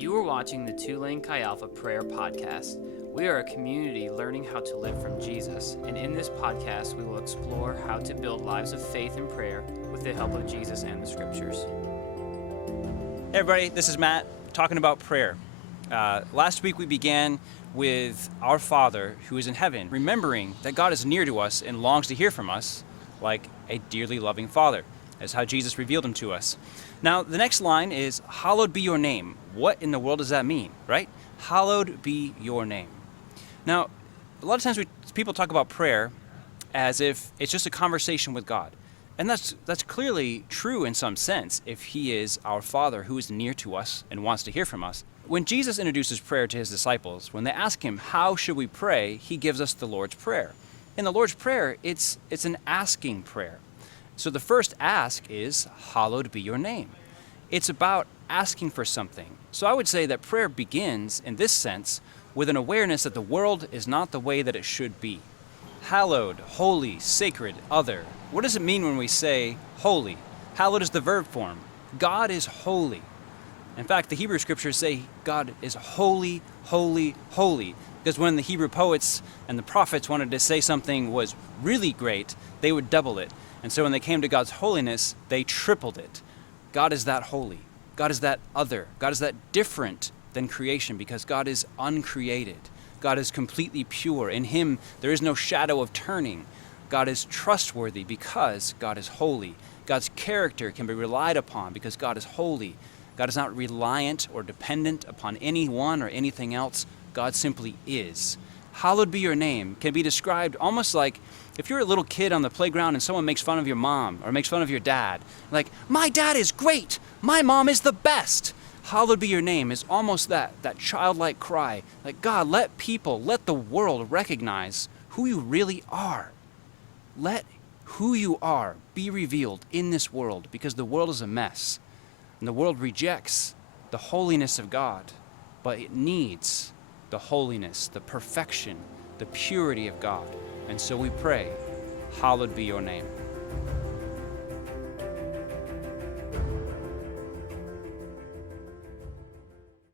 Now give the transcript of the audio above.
You are watching the Tulane Chi Alpha Prayer Podcast. We are a community learning how to live from Jesus, and in this podcast we will explore how to build lives of faith and prayer with the help of Jesus and the Scriptures. Hey everybody, this is Matt talking about prayer. Last week we began with our Father who is in heaven, remembering that God is near to us and longs to hear from us like a dearly loving Father. That's how Jesus revealed him to us. Now, the next line is, hallowed be your name. What in the world does that mean, right? Hallowed be your name. Now, a lot of times people talk about prayer as if it's just a conversation with God. And that's clearly true in some sense if he is our Father who is near to us and wants to hear from us. When Jesus introduces prayer to his disciples, when they ask him, how should we pray, he gives us the Lord's Prayer. In the Lord's Prayer, it's an asking prayer. So the first ask is, hallowed be your name. It's about asking for something. So I would say that prayer begins, in this sense, with an awareness that the world is not the way that it should be. Hallowed, holy, sacred, other. What does it mean when we say holy? Hallowed is the verb form. God is holy. In fact, the Hebrew scriptures say God is holy, holy, holy. Because when the Hebrew poets and the prophets wanted to say something was really great, they would double it. And so when they came to God's holiness, they tripled it. God is that holy. God is that other. God is that different than creation because God is uncreated. God is completely pure. In him, there is no shadow of turning. God is trustworthy because God is holy. God's character can be relied upon because God is holy. God is not reliant or dependent upon anyone or anything else. God simply is. Hallowed be your name can be described almost like if you're a little kid on the playground and someone makes fun of your mom or makes fun of your dad. Like, my dad is great. My mom is the best. Hallowed be your name is almost that childlike cry. Like, God, let the world recognize who you really are. Let who you are be revealed in this world because the world is a mess. And the world rejects the holiness of God, but it needs the holiness, the perfection, the purity of God. And so we pray, hallowed be your name.